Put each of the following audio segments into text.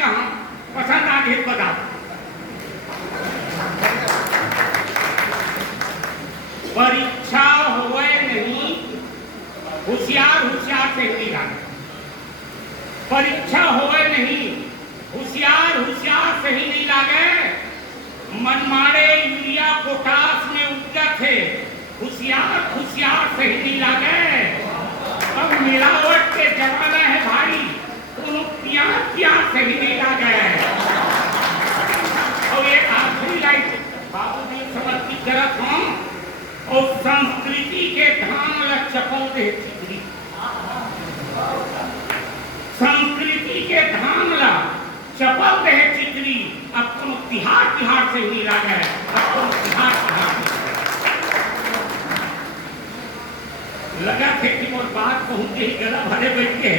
कहाँ पसंद आगे बताओ। परीक्षा होए नहीं होशियार होशियार से हिंदी गाना। परीक्षा होए नहीं होशियार होशियार से ही नहीं लागे। मनमाड़े यूरिया पोटास में उपजत है होशियार होशियार से ही नहीं लागे। अब मिलावट के जमाना है भाई, दोनों प्यार प्यार से ही नहीं लागे। और ये आखिरी लाइन बाबू जी समर्पित करत हूं। और संस्कृति के धाम ल चपल दे चिकरी। संस्कृति के धाम ला चपल दे चिकरी। अब तुम तिहार तिहार से ही लागे। अब तुम तिहार तिहार लगा थे कि वो बात पहुंचे ही गला भरे बैठे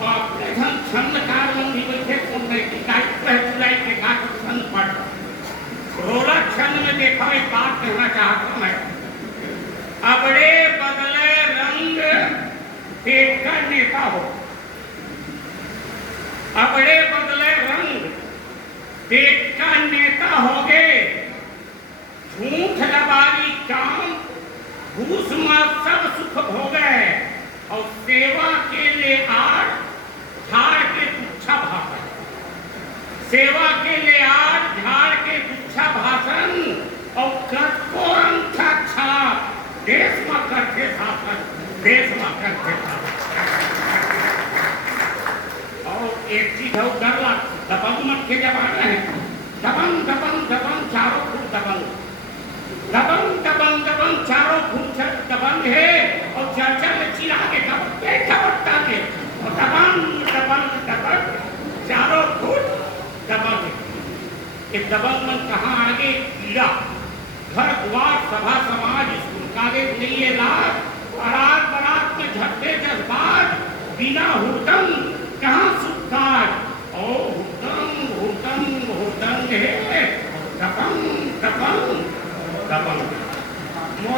और अपने धन छंदकार मंदी बैठे सुन रहे कि चुलाई के घाट छंद पढ़ रोला छंद में देखा एक बात कहना चाहता हूं मैं। अबड़े बदले रंग पेट का नेता हो। अबड़े बदले रंग पेट का नेता हो गए। झूठ लबारी काम घूस में सब सुख हो गए। और सेवा के लिए आड़ झाड़ के तुच्छा भाषण। सेवा के लिए आड़ झाड़ के तुच्छा भाषण। और को अंथा छाप देश में करते शासन। देश में करते शासन। और एक चीज है डर दबंग मत के जमाना है। दबंग दबंग दबंग चारों फुट दबंग। दबंग दबंग दबंग चारों फुट दबंग है। और चर्चा में चिरा के खबरता के और दबंग दबंग दबंग चारों फुट दबंग। ये दबंग मन कहाँ आगे कीड़ा घर द्वार सभा समाज स्कूल कॉलेज नहीं है लाज। बारात बारात में झटके जज्बात बिना हुड़दंग कहाँ सुखार। और